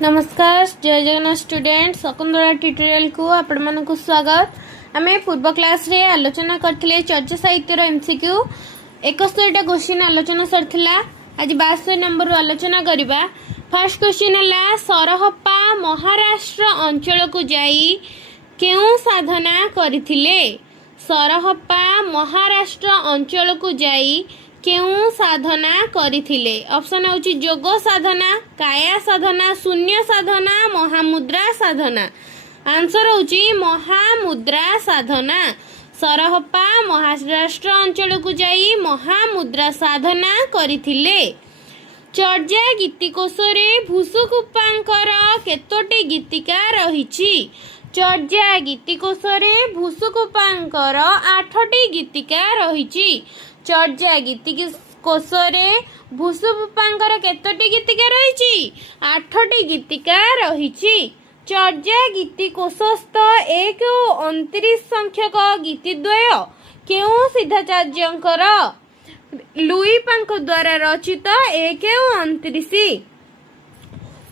नमस्कार जय Jagannath student Shakuntala tutorial को आपण मानक स्वागत। आमे पूर्व क्लास रे आलोचना करथिले चर्चा साहित्यर एमसीक्यू 71टा क्वेश्चन आलोचना सरथिला। आज 62 नंबर आलोचना करिबा। फर्स्ट क्वेश्चन हला सरहप्पा महाराष्ट्र अंचल को जाई केउ साधना करिथिले। सरहप्पा महाराष्ट्र अंचल को जाई केउ साधना करिथिले। ऑप्शन होची जोग साधना, काया साधना, शून्य साधना, महामुद्रा साधना। आंसर होची महामुद्रा साधना। सरहप्पा महाराष्ट्र अंचल को जाई महामुद्रा साधना करिथिले। चर्या गीतिकोश रे भूसुकुप्पांकर केतोटी गीतिका रहिछि। चर्या गीतिकोश रे भूसुकुप्पांकर 8टी गीतिका रहिछि। चर्या गीतिकोश रे भूसुकुप्पांकर केतोटी गीतिका रहिछि 8टी गीतिका रहिछि। चर्या गीतिकोशस्थ 1 और 29 संख्यक गीतिद्वय केउ सिद्धाचार्यंकर लुईपांक द्वारा रचित 1 और 29।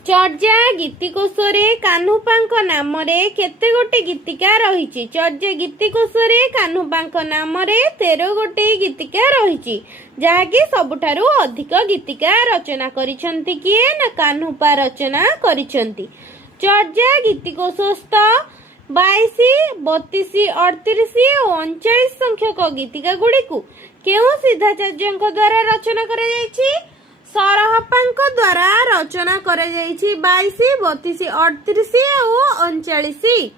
चर्या गीतिकोश रे कान्हुपांक नाम रे केते गोटे गीतिका रहिछि। चर्या गीतिकोश रे कान्हुपांक नाम रे 13 गोटे गीतिका रहिछि, जाकी सबठारु अधिक गीतिका रचना करिसंती किए ना कान्हुपा रचना करिसंती। चर्या गीतिकोशस्थ 22, 32, 38 और 39 संख्यक गीतिका गुडी को केउ सिद्धाचार्यंक द्वारा रचना करा जायछि। सरहप्पांक द्वारा रचना करा जायछि 22, 32, 38 और 39।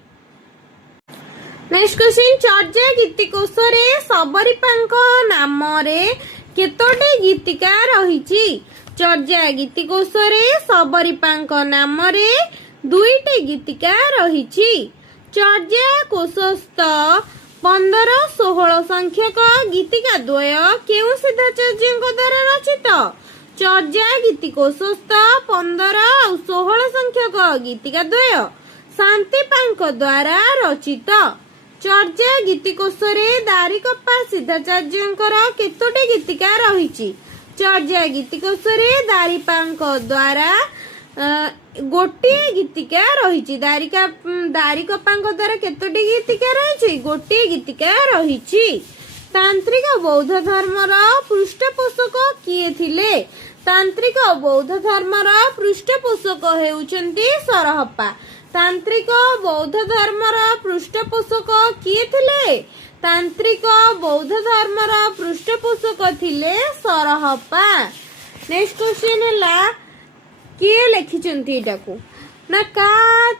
नेक्स्ट क्वेश्चन चर्या गीतिकोश रे सबरीपांक नाम रे केतोटी गीतिका रहिछि। चर्या गीतिकोश रे सबरीपांक नाम रे 2टी गीतिका रहिछि। चर्या कोशस्थ 15, 16 संख्यक गीतिका द्वय केउ सिद्धाचार्यंक द्वारा रचित। चर्या गीतिकोशस्थ 15 और 16 संख्यक गीतिका द्वय शांतिपांक द्वारा रचित। चर्या गीतिकोश रे दारिकप्पा सिद्धाचार्यंकर केतोटी गीतिका रहिछि। चर्या गीतिकोश रे दारिपांक द्वारा गोटे गीतिका रहिछि। दारिकप्पांक द्वारा केतोटी गीतिका रहिछि? गोटे गीतिका रहिछि। तांत्रिक बौद्ध धर्मर पृष्ठपोषक किए थिले? तांत्रिक बौद्ध धर्मर पृष्ठपोषक हेउचंती सरहप्पा। तांत्रिक बौद्ध धर्मर पृष्ठपोषक किए थिले? तांत्रिक बौद्ध धर्मर पृष्ठपोषक थिले सरहप्पा। नेक्स्ट क्वेश्चन हला किए लिखिचंती एटाकू ना का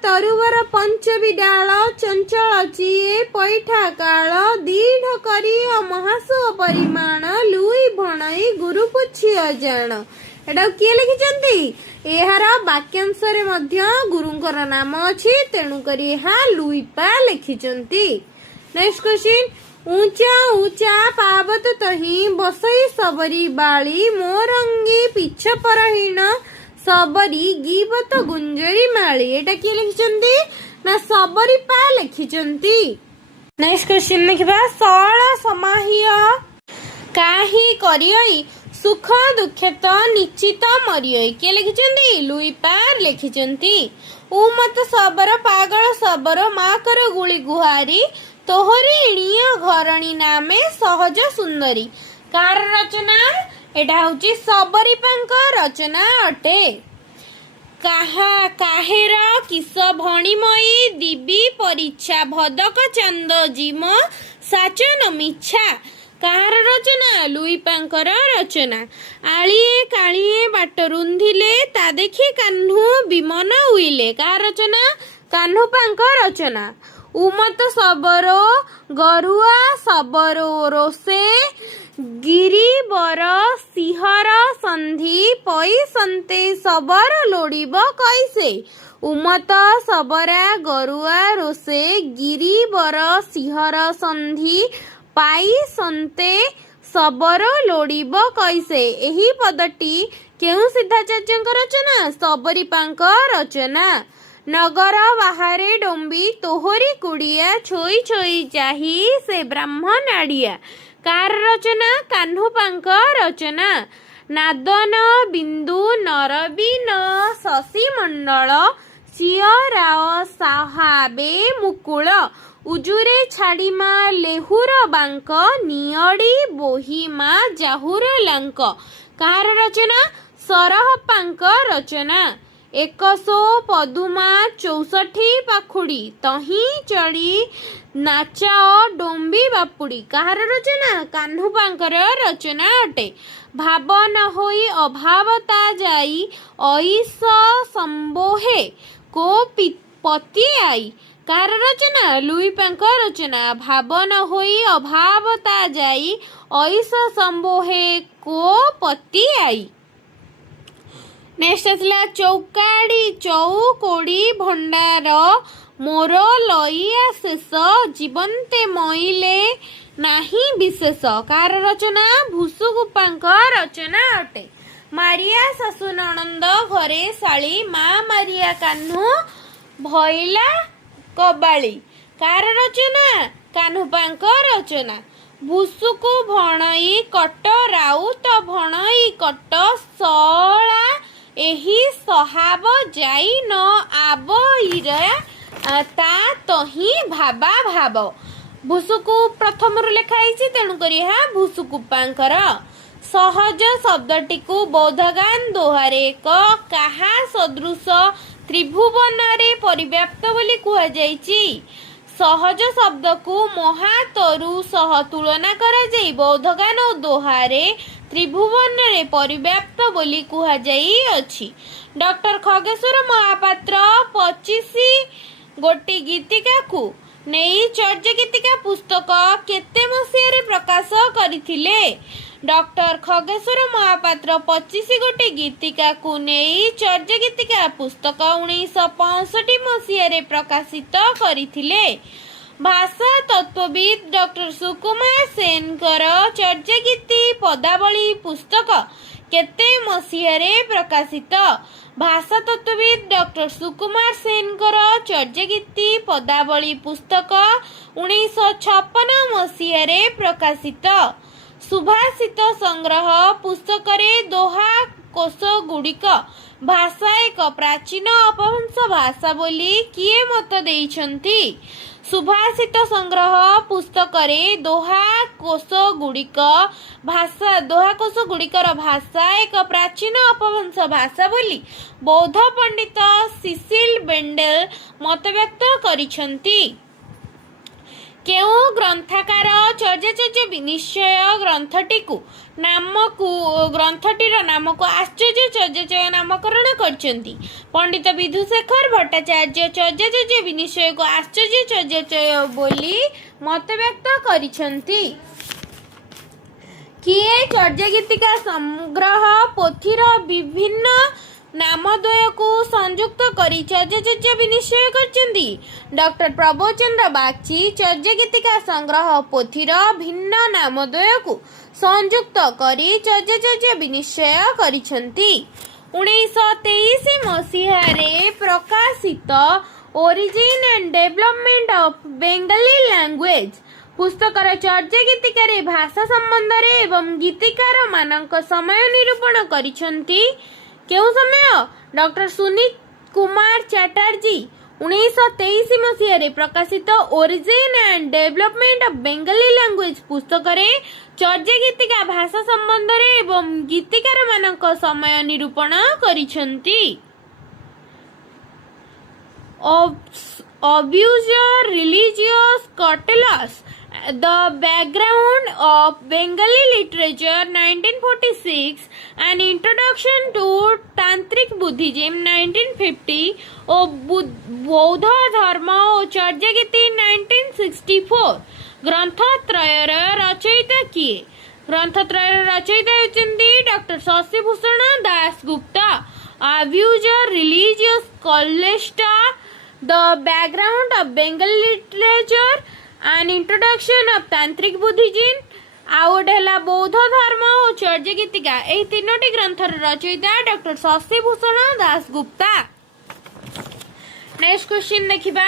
तरुवर पंचवी डाल चंचल चिए पैठा काल दीढ़ करी महासु परिमाण लुई भणई गुरु पुछि अजाण। एटा किए लिखिचंती? एहार वाक्यांश रे मध्य गुरुंकर नाम अछि, तेणु करी एहा लुईपा लिखिचंती। नेक्स्ट क्वेश्चन ऊंचा ऊंचा पावत तही बसई सबरी बाली मोरंगी पिछ परहीन सबरी गीबत गुंजरी माली। एटा किए लिखिचंती ना सबरी पा लिखिचंती। नेक्स्ट क्वेश्चन लिखबा सळ समाहिय काहि करियई सुख दुखेत निश्चित मरियई। किए लिखिचंती? लुई पार लिखिचंती। उमत सबर पागल सबर मा कर गुली गुहारी तोहरी इणिय घरणी नामे सहज सुंदरी। कार रचना? एटा होची सबरीपांक रचना अटे। काहेर किस भणिमयी दिबी परीक्षा भदक चंद जिम साचन मिच्छा। काହାର रचना? लुईपांकर रचना। आलिए कालिए बाट रुंधिले ता देखि कान्हू विमन उइले। काହାର रचना? कान्हुपांक रचना। उमत सबरो गरुआ सबरो रोसे गिरिबर सिंहर संधि पैसंते सबर लोडिब कैसे। उमत सबरा गरुआ रोसे गिरिबर सिंहर संधि पैसंते सबर लोडिब कैसे। एही पदटी केउ सिद्धाचार्यंक रचना? सबरीपांक रचना। नगर बाहरे डोंबी तोहरी कुड़िया छोई छोई चाही से ब्राह्मण आड़िया। कार रचना? कान्हुपांक रचना। ନାଦନ ବିନ୍ଦୁ ନରବୀନ ଶଶିମଣ୍ଡଳ ସିଅରାଅ ସାହାବେ ମୁକୁଳ ଉଜୁରେ ଛାଡ଼ିମା ଲେହୁର ବାଙ୍କ ନିଅଡ଼ି ବୋହିମା ଜାହୁର ଲାଙ୍କ। କାହାର ରଚନା? ସରହପାଙ୍କ ରଚନା। 100 ପଦୁମା 64 ପାଖୁଡ଼ି ତହିଁ ଚଢ଼ି ନାଚାଅ ଡୋମ୍ବି ବାପୁଡ଼ି। କାହାର ରଚନା? କାହ୍ନୁପାଙ୍କର ରଚନା ଅଟେ। ଭାବ ନ ହୋଇ ଅଭାବତା ଯାଇ ଅଇସ ସମ୍ବୋହେ କୋ ପତି ଆଇ। କାହାର ରଚନା? ଲୁଇପାଙ୍କ ରଚନା। ଭାବ ନ ହୋଇ ଅଭାବତା ଯାଇ ଅଇସ ସମ୍ବୋହେ କୋ ପତି ଆଇ। ନେକ୍ସଟ ଆସିଲା ଚୌକାଡ଼ି ଚଉକୋଡ଼ି ଭଣ୍ଡାର ମୋର ଲଇଆ ଶେଷ ଜୀବନ୍ତେ ମଇଲେ ନାହିଁ ବିଶେଷ। କାହାର ରଚନା? ଭୁସୁଗୁପାଙ୍କ ରଚନା ଅଟେ। ମାରିଆ ଶାଶୁ ନଣନ୍ଦ ଘରେ ଶାଳୀ ମା ମାରିଆ କାହ୍ନୁ ଭଇଲା କବାଳି। କାହାର ରଚନା? କାହ୍ନୁପାଙ୍କ ରଚନା। ଭୁସୁକୁ ଭଣଇ କଟ ରାଉତ ଭଣଇ କଟ ଶଳା ଏହି ସହାବ ଯାଇ ନ ଆବଇରା ତା ତହିଁ ଭାବା ଭାବ। ଭୁସୁକୁ ପ୍ରଥମରୁ ଲେଖା ହେଇଛି, ତେଣୁକରି ଏହା ଭୁସୁକୁପାଙ୍କର। ସହଜ ଶବ୍ଦଟିକୁ ବୌଦ୍ଧଗାନ ଦୋହାରେ ଏକ କାହା ସଦୃଶ ତ୍ରିଭୁବନରେ ପରିବ୍ୟାପ୍ତ ବୋଲି କୁହାଯାଇଛି। ସହଜ ଶବ୍ଦକୁ ମହାତରୁ ସହ ତୁଳନା କରାଯାଇ ବୌଦ୍ଧଗାନ ଓ ଦୋହାରେ ତ୍ରିଭୁବନରେ ପରିବ୍ୟାପ୍ତ ବୋଲି କୁହାଯାଇଅଛି। ଡକ୍ଟର ଖଗେଶ୍ୱର ମହାପାତ୍ର 25 ଗୋଟି ଗୀତିକାକୁ ନେଇ ଚର୍ଯ୍ୟ ଗୀତିକା ପୁସ୍ତକ କେତେ ମସିହାରେ ପ୍ରକାଶ କରିଥିଲେ? ଡକ୍ଟର ଖଗେଶ୍ୱର ମହାପାତ୍ର 25 ଗୋଟି ଗୀତିକାକୁ ନେଇ ଚର୍ଯ୍ୟ ଗୀତିକା ପୁସ୍ତକ 1965 ମସିହାରେ ପ୍ରକାଶିତ କରିଥିଲେ। ଭାଷା ତତ୍ତ୍ୱବିତ୍ ଡକ୍ଟର ସୁକୁମାର ସେନଙ୍କର ଚର୍ଯ୍ୟଗୀତି ପଦାବଳୀ ପୁସ୍ତକ କେତେ ମସିହାରେ ପ୍ରକାଶିତ? ଭାଷା ତତ୍ତ୍ୱବିତ୍ ଡକ୍ଟର ସୁକୁମାର ସେନଙ୍କର ଚର୍ଯ୍ୟଗୀତି ପଦାବଳୀ ପୁସ୍ତକ 1956 ମସିହାରେ ପ୍ରକାଶିତ। ସୁଭାଷିତ ସଂଗ୍ରହ ପୁସ୍ତକରେ ଦୋହା କୋଷ ଗୁଡ଼ିକ ଭାଷା ଏକ ପ୍ରାଚୀନ ଅପଭ୍ରଂଶ ଭାଷା ବୋଲି କିଏ ମତ ଦେଇଛନ୍ତି? ସୁଭାଷିତ ସଂଗ୍ରହ ପୁସ୍ତକରେ ଦୋହା କୋଷ ଗୁଡ଼ିକର ଭାଷା ଏକ ପ୍ରାଚୀନ ଅପଭ୍ରଂଶ ଭାଷା ବୋଲି ବୌଦ୍ଧ ପଣ୍ଡିତ ସିସିଲ୍ ବେଣ୍ଡେଲ ମତବ୍ୟକ୍ତ କରିଛନ୍ତି। କେଉଁ ଗ୍ରନ୍ଥକାର ଚର୍ଯ୍ୟାଚର୍ଯ୍ୟ ବିନିଶ୍ଚୟ ଗ୍ରନ୍ଥଟିର ନାମକୁ ଆଶ୍ଚର୍ଯ୍ୟ ଚର୍ଯ୍ୟାଚୟ ନାମକରଣ କରିଛନ୍ତି? ପଣ୍ଡିତ ବିଧୁଶେଖର ଭଟ୍ଟାଚାର୍ଯ୍ୟ ଚର୍ଯ୍ୟାଚର୍ଯ୍ୟ ବିନିଶ୍ଚୟକୁ ଆଶ୍ଚର୍ଯ୍ୟ ଚର୍ଯ୍ୟାଚୟ ବୋଲି ମତବ୍ୟକ୍ତ କରିଛନ୍ତି। କିଏ ଚର୍ଯ୍ୟଗୀତିକା ସଂଗ୍ରହ ପୋଥିର ବିଭିନ୍ନ ନାମଦ୍ୱୟକୁ ସଂଯୁକ୍ତ କରି ଚର୍ଯ୍ୟାଚର୍ଯ୍ୟ ବିନିଶ୍ଚୟ କରିଛନ୍ତି? ଡକ୍ଟର ପ୍ରବୋଧଚନ୍ଦ୍ର ବାଗଚି ଚର୍ଯ୍ୟଗୀତିକା ସଂଗ୍ରହ ପୋଥିର ଭିନ୍ନ ନାମଦ୍ୱୟକୁ ସଂଯୁକ୍ତ କରି ଚର୍ଯ୍ୟାଚର୍ଯ୍ୟ ବିନିଶ୍ଚୟ କରିଛନ୍ତି। 1923 ମସିହାରେ ପ୍ରକାଶିତ origin and development of Bengali language ପୁସ୍ତକର ଚର୍ଯ୍ୟଗୀତିକାରେ ଭାଷା ସମ୍ବନ୍ଧରେ ଏବଂ ଗୀତିକାର ମାନଙ୍କ ସମୟ ନିରୂପଣ କରିଛନ୍ତି। କେଉଁ ସମୟ? ଡକ୍ଟର ସୁନୀତ କୁମାର ଚାଟାର୍ଜୀ 1923 ମସିହାରେ ପ୍ରକାଶିତ origin and development of Bengali language ପୁସ୍ତକରେ ଚର୍ଯ୍ୟଗୀତିକା ଭାଷା ସମ୍ବନ୍ଧରେ ଏବଂ ଗୀତିକାର ମାନଙ୍କ ସମୟ ନିରୂପଣ କରିଛନ୍ତି। Obusor Religious Cautelas The Background of Bengali Literature 1946 An Introduction to Tantric Buddhism 1950 ଓ ବୌଦ୍ଧ ଧର୍ମ ଓ ଚର୍ଯ୍ୟଗୀତି 1964 ଗ୍ରନ୍ଥତ୍ରୟର ରଚୟିତା କିଏ? ଗ୍ରନ୍ଥତ୍ରୟର ରଚୟିତା ହେଉଛନ୍ତି doctor Shashibhushan Dasgupta. Obusor Religious Cautelas The Background of Bengali Literature An Introduction of Tantric Buddhism ଆଉ ଗୋଟେ ହେଲା ବୌଦ୍ଧ ଧର୍ମ ଓ ଚର୍ଯ୍ୟଗୀତିକା। ଏହି ତିନୋଟି ଗ୍ରନ୍ଥର ରଚୟିତା doctor Shashibhushan Dasgupta. Next question ଦେଖିବା।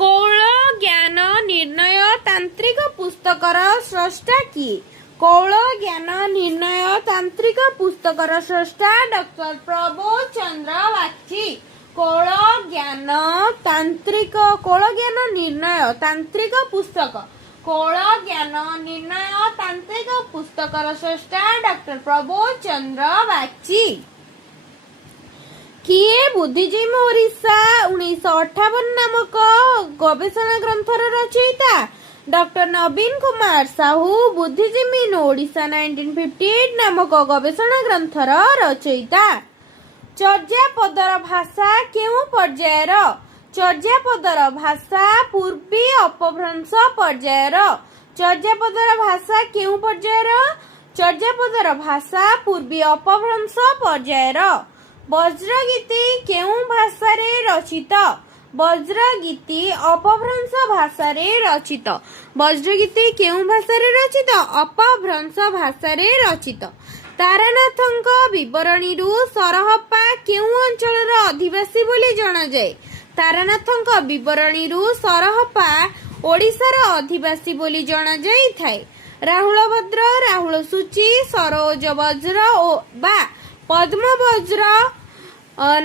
କୌଳ ଜ୍ଞାନ ନିର୍ଣ୍ଣୟ ତାନ୍ତ୍ରିକ ପୁସ୍ତକର ସ୍ରଷ୍ଟା କିଏ? କୌଳ ଜ୍ଞାନ ନିର୍ଣ୍ଣୟ ତାନ୍ତ୍ରିକ ପୁସ୍ତକର ସ୍ରଷ୍ଟା ଡକ୍ଟର ପ୍ରବୋଧ ଚନ୍ଦ୍ର ବାଗଚି। କୌଳ ଜ୍ଞାନ ନିର୍ଣ୍ଣୟ ତାନ୍ତ୍ରିକ ପୁସ୍ତକ। କୌଳ ଜ୍ଞାନ ନିର୍ଣ୍ଣୟ ତାନ୍ତ୍ରିକ ପୁସ୍ତକର ସ୍ରଷ୍ଟା ଡକ୍ଟର ପ୍ରବୋଧ ଚନ୍ଦ୍ର ବାଗଚି। କିଏ ବୁଦ୍ଧିଜିମ ଓଡିଶା 1958 ନାମକ ଗବେଷଣା ଗ୍ରନ୍ଥର ରଚୟିତା? ଡକ୍ଟର ନବୀନ କୁମାର ସାହୁ। ବୁଦ୍ଧିଜିମ ଇନ୍ ଓଡିଶା 1958 ନାମକ ଗବେଷଣା ଗ୍ରନ୍ଥର ରଚୟିତା। ଚର୍ଯ୍ୟାପଦର ଭାଷା କେଉଁ ପର୍ଯ୍ୟାୟର? ଚର୍ଯ୍ୟାପଦର ଭାଷା ପୂର୍ବୀ ଅପଭ୍ରଂଶ ପର୍ଯ୍ୟାୟର। ଚର୍ଯ୍ୟାପଦର ଭାଷା କେଉଁ ପର୍ଯ୍ୟାୟର? ଚର୍ଯ୍ୟାପଦର ଭାଷା ପୂର୍ବୀ ଅପଭ୍ରଂଶ ପର୍ଯ୍ୟାୟର। ବଜ୍ରଗୀତି କେଉଁ ଭାଷାରେ ରଚିତ? ବଜ୍ରଗୀତି ଅପଭ୍ରଂଶ ଭାଷାରେ ରଚିତ। ବଜ୍ରଗୀତି କେଉଁ ଭାଷାରେ ରଚିତ? ଅପଭ୍ରଂଶ ଭାଷାରେ ରଚିତ। ତାରାନାଥଙ୍କ ବିବରଣୀରୁ ସରହପ୍ପା କେଉଁ ଅଞ୍ଚଳର ଅଧିବାସୀ ବୋଲି ଜଣାଯାଏ? ତାରାନାଥଙ୍କ ବିବରଣୀରୁ ସରହପ୍ପା ଓଡ଼ିଶାର ଅଧିବାସୀ ବୋଲି ଜଣାଯାଇଥାଏ। ରାହୁଳ ଭଦ୍ର, ରାହୁଳ ସୂଚୀ, ସରୋଜ ବଜ୍ର ବା ପଦ୍ମବଜ୍ର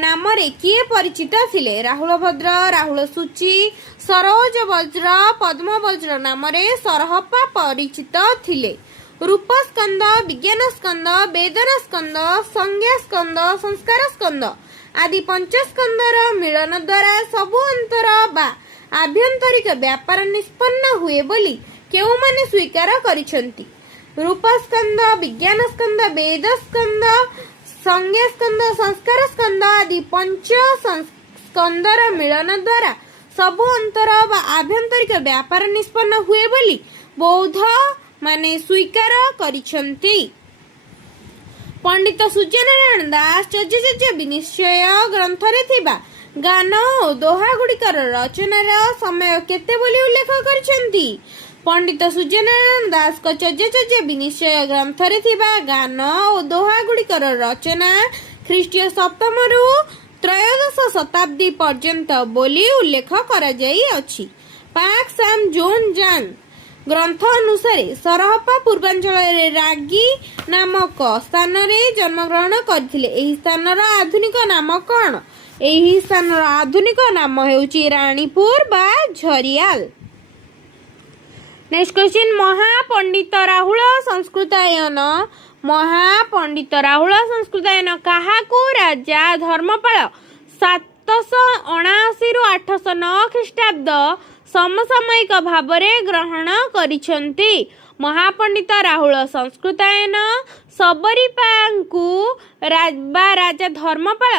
ନାମରେ କିଏ ପରିଚିତ ଥିଲେ? ରାହୁଳ ଭଦ୍ର, ରାହୁଳ ସୂଚୀ, ସରୋଜ ବଜ୍ର, ପଦ୍ମବଜ୍ର ନାମରେ ସରହପ୍ପା ପରିଚିତ ଥିଲେ। ରୂପସ୍କନ୍ଧ, ବିଜ୍ଞାନ ସ୍କନ୍ଧ, ବେଦନା ସ୍କନ୍ଧ, ସଂଜ୍ଞା ସ୍କନ୍ଧ, ସଂସ୍କାର ସ୍କନ୍ଧ ଆଦି ପଞ୍ଚସ୍କନ୍ଧର ମିଳନ ଦ୍ୱାରା ସବୁ ଅନ୍ତର ବା ଆଭ୍ୟନ୍ତରିକ ବ୍ୟାପାର ନିଷ୍ପନ୍ନ ହୁଏ ବୋଲି କେଉଁମାନେ ସ୍ୱୀକାର କରିଛନ୍ତି? ରୂପସ୍କନ୍ଧ, ବିଜ୍ଞାନ ସ୍କନ୍ଧ, ବେଦ ସ୍କନ୍ଧ, ସଂଜ୍ଞା ସ୍କନ୍ଧ, ସଂସ୍କାର ସ୍କନ୍ଧ ଆଦି ପଞ୍ଚ ସ୍କନ୍ଧର ମିଳନ ଦ୍ୱାରା ସବୁ ଅନ୍ତର ବା ଆଭ୍ୟନ୍ତରିକ ବ୍ୟାପାର ନିଷ୍ପନ୍ନ ହୁଏ ବୋଲି ବୌଦ୍ଧ ମାନେ ସ୍ୱୀକାର କରିଛନ୍ତି। ପଣ୍ଡିତ ସୂର୍ଯ୍ୟନାରାୟଣ ଦାସ ଚର୍ଯ୍ୟ ବିନିଶ୍ଚୟ ଗ୍ରନ୍ଥରେ ଥିବା ଗାନ ଓ ଦୋହା ଗୁଡ଼ିକର ରଚନାର ସମୟ କେତେ ବୋଲି ଉଲ୍ଲେଖ କରିଛନ୍ତି? ପଣ୍ଡିତ ସୂର୍ଯ୍ୟନାରାୟଣ ଦାସଙ୍କ ଚର୍ଯ୍ୟ ବିନିଶ୍ଚୟ ଗ୍ରନ୍ଥରେ ଥିବା ଗାନ ଓ ଦୋହା ଗୁଡ଼ିକର ରଚନା ଖ୍ରୀଷ୍ଟୀୟ ସପ୍ତମରୁ ତ୍ରୟୋଦଶ ଶତାବ୍ଦୀ ପର୍ଯ୍ୟନ୍ତ ବୋଲି ଉଲ୍ଲେଖ କରାଯାଇଅଛି। ପାକ୍ ସାମ୍ ଜୋନ୍ ଜାଙ୍ଗ୍ ଗ୍ରନ୍ଥ ଅନୁସାରେ ସରହପ୍ପା ପୂର୍ବାଞ୍ଚଳରେ ରାଗି ନାମକ ସ୍ଥାନରେ ଜନ୍ମଗ୍ରହଣ କରିଥିଲେ। ଏହି ସ୍ଥାନର ଆଧୁନିକ ନାମ କ'ଣ? ଏହି ସ୍ଥାନର ଆଧୁନିକ ନାମ ହେଉଛି ରାଣୀପୁର ବା ଝରିଆଲ। Next question, Mahapandit Rahul Sankrityayan. ମହାପଣ୍ଡିତ ରାହୁଳ ସଂସ୍କୃତାୟନ କାହାକୁ ରାଜା ଧର୍ମପାଳ 779 ରୁ 809 ଖ୍ରୀଷ୍ଟାବ୍ଦ ସମସାମୟିକ ଭାବରେ ଗ୍ରହଣ କରିଛନ୍ତି? ମହାପଣ୍ଡିତ ରାହୁଳ ସଂସ୍କୃତାୟନ ସବରୀପାଙ୍କୁ ବା ରାଜା ଧର୍ମପାଳ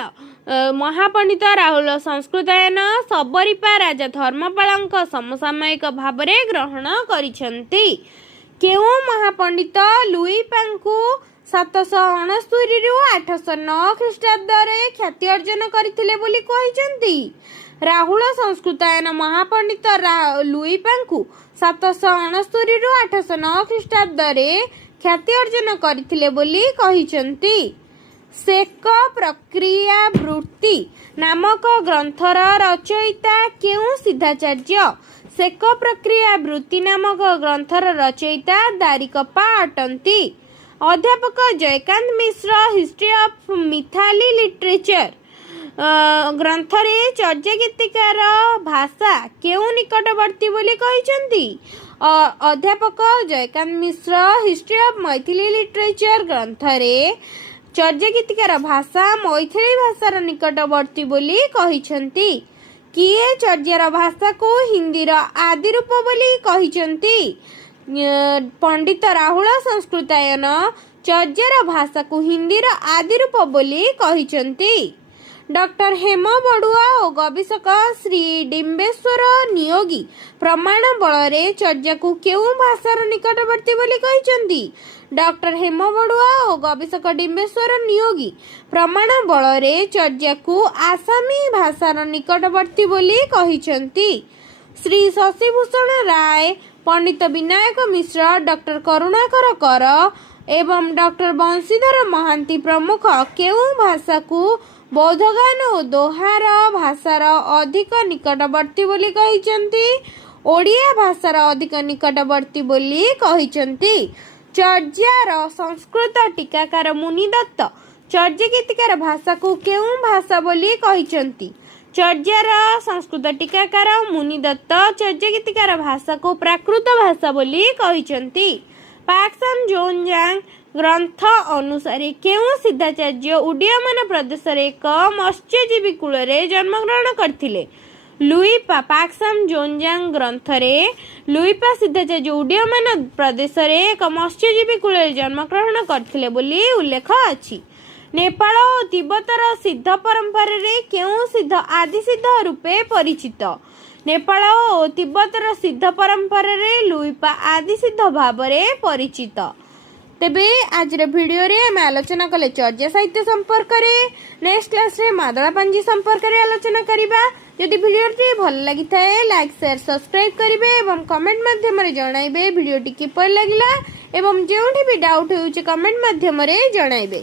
ମହାପଣ୍ଡିତ ରାହୁଳ ସଂସ୍କୃତାୟନ ସବରୀପା ରାଜା ଧର୍ମପାଳଙ୍କ ସମସାମୟିକ ଭାବରେ ଗ୍ରହଣ କରିଛନ୍ତି। କେଉଁ ମହାପଣ୍ଡିତ ଲୁଇପାଙ୍କୁ 769 ରୁ 809 ଖ୍ରୀଷ୍ଟାବ୍ଦରେ ଖ୍ୟାତି ଅର୍ଜନ କରିଥିଲେ ବୋଲି କହିଛନ୍ତି? ରାହୁଳ ସଂସ୍କୃତାୟନ ମହାପଣ୍ଡିତ ଲୁଇପାଙ୍କୁ 769 ରୁ 809 ଖ୍ରୀଷ୍ଟାବ୍ଦରେ ଖ୍ୟାତି ଅର୍ଜନ କରିଥିଲେ ବୋଲି କହିଛନ୍ତି। ଶେକ ପ୍ରକ୍ରିୟାବୃତ୍ତି ନାମକ ଗ୍ରନ୍ଥର ରଚୟିତା କେଉଁ ସିଦ୍ଧାଚାର୍ଯ୍ୟ? ଶେକ ପ୍ରକ୍ରିୟାବୃତ୍ତି ନାମକ ଗ୍ରନ୍ଥର ରଚୟିତା ଦାରିକପା ଅଟନ୍ତି। ଅଧ୍ୟାପକ Jayakant Mishra history of Mithali literature ଗ୍ରନ୍ଥରେ ଚର୍ଯ୍ୟଗୀତିକାର ଭାଷା କେଉଁ ନିକଟବର୍ତ୍ତୀ ବୋଲି କହିଛନ୍ତି? ଅଧ୍ୟାପକ Jayakant Mishra history of Maithili literature ଗ୍ରନ୍ଥରେ ଚର୍ଯ୍ୟଗୀତିକାର ଭାଷା ମୈଥିଳି ଭାଷାର ନିକଟବର୍ତ୍ତୀ ବୋଲି କହିଛନ୍ତି। କିଏ ଚର୍ଯ୍ୟାର ଭାଷାକୁ ହିନ୍ଦୀର ଆଦି ରୂପ ବୋଲି କହିଛନ୍ତି? ପଣ୍ଡିତ ରାହୁଳ ସଂସ୍କୃତାୟନ ଚର୍ଯ୍ୟାର ଭାଷାକୁ ହିନ୍ଦୀର ଆଦି ରୂପ ବୋଲି କହିଛନ୍ତି। ଡକ୍ଟର ହେମ ବଡୁଆ ଓ ଗବେଷକ ଶ୍ରୀ ଡିମ୍ବେଶ୍ୱର ନିୟୋଗୀ ପ୍ରମାଣ ବଳରେ ଚର୍ଯ୍ୟାକୁ କେଉଁ ଭାଷାର ନିକଟବର୍ତ୍ତୀ ବୋଲି କହିଛନ୍ତି? ଡକ୍ଟର ହେମ ବଡୁଆ ଓ ଗବେଷକ ଡିମ୍ବେଶ୍ୱର ନିୟୋଗୀ ପ୍ରମାଣ ବଳରେ ଚର୍ଯ୍ୟାକୁ ଆସାମୀ ଭାଷାର ନିକଟବର୍ତ୍ତୀ ବୋଲି କହିଛନ୍ତି। ଶ୍ରୀ ଶଶିଭୂଷଣ ରାୟ, ପଣ୍ଡିତ ବିନାୟକ ମିଶ୍ର, ଡକ୍ଟର କରୁଣାକର କର ଏବଂ ଡକ୍ଟର ବଂଶୀଧର ମହାନ୍ତି ପ୍ରମୁଖ କେଉଁ ଭାଷାକୁ ବୌଦ୍ଧଗାନ ଓ ଦୋହାର ଭାଷାର ଅଧିକ ନିକଟବର୍ତ୍ତୀ ବୋଲି କହିଛନ୍ତି? ଓଡ଼ିଆ ଭାଷାର ଅଧିକ ନିକଟବର୍ତ୍ତୀ ବୋଲି କହିଛନ୍ତି। ଚର୍ଯ୍ୟାର ସଂସ୍କୃତ ଟୀକାକାର ମୁନି ଦତ୍ତ ଚର୍ଯ୍ୟା ଗୀତିକାର ଭାଷାକୁ କେଉଁ ଭାଷା ବୋଲି କହିଛନ୍ତି? ଚର୍ଯ୍ୟାର ସଂସ୍କୃତ ଟୀକାକାର ମୁନି ଦତ୍ତ ଚର୍ଯ୍ୟା ଗୀତିକାର ଭାଷାକୁ ପ୍ରାକୃତ ଭାଷା ବୋଲି କହିଛନ୍ତି। ପାକ୍ସାମ୍ ଜୋନ୍ଜାଙ୍ଗ ଗ୍ରନ୍ଥ ଅନୁସାରେ କେଉଁ ସିଦ୍ଧାଚାର୍ଯ୍ୟ ଉଡିୟମାନ ପ୍ରଦେଶରେ ଏକ ମତ୍ସ୍ୟଜୀବୀ କୂଳରେ ଜନ୍ମଗ୍ରହଣ କରିଥିଲେ? ଲୁଇପା। ପାକ୍ସାମ୍ ଜୋନ୍ଜାଙ୍ଗ ଗ୍ରନ୍ଥରେ ଲୁଇପା ସିଦ୍ଧାଚାର୍ଯ୍ୟ ଉଡିୟମାନ ପ୍ରଦେଶରେ ଏକ ମତ୍ସ୍ୟଜୀବୀ କୂଳରେ ଜନ୍ମଗ୍ରହଣ କରିଥିଲେ ବୋଲି ଉଲ୍ଲେଖ ଅଛି। ନେପାଳ ଓ ତିବ୍ବତର ସିଦ୍ଧ ପରମ୍ପରାରେ କେଉଁ ସିଦ୍ଧ ଆଦି ସିଦ୍ଧ ରୂପେ ପରିଚିତ? ନେପାଳ ଓ ତିବ୍ବତର ସିଦ୍ଧ ପରମ୍ପରାରେ ଲୁଇପା ଆଦି ସିଦ୍ଧ ଭାବରେ ପରିଚିତ। ତେବେ ଆଜିର ଭିଡ଼ିଓରେ ଆମେ ଆଲୋଚନା କଲେ ଚର୍ଯ୍ୟା ସାହିତ୍ୟ ସମ୍ପର୍କରେ। ନେକ୍ସଟ କ୍ଲାସରେ ମାଦଳା ପାଞ୍ଜି ସମ୍ପର୍କରେ ଆଲୋଚନା କରିବା। ଯଦି ଭିଡ଼ିଓଟି ଭଲ ଲାଗିଥାଏ ଲାଇକ୍ ସେୟାର ସବସ୍କ୍ରାଇବ୍ କରିବେ ଏବଂ କମେଣ୍ଟ ମାଧ୍ୟମରେ ଜଣାଇବେ ଭିଡ଼ିଓଟି କିପରି ଲାଗିଲା ଏବଂ ଯେଉଁଠି ବି ଡାଉଟ୍ ହେଉଛି କମେଣ୍ଟ ମାଧ୍ୟମରେ ଜଣାଇବେ।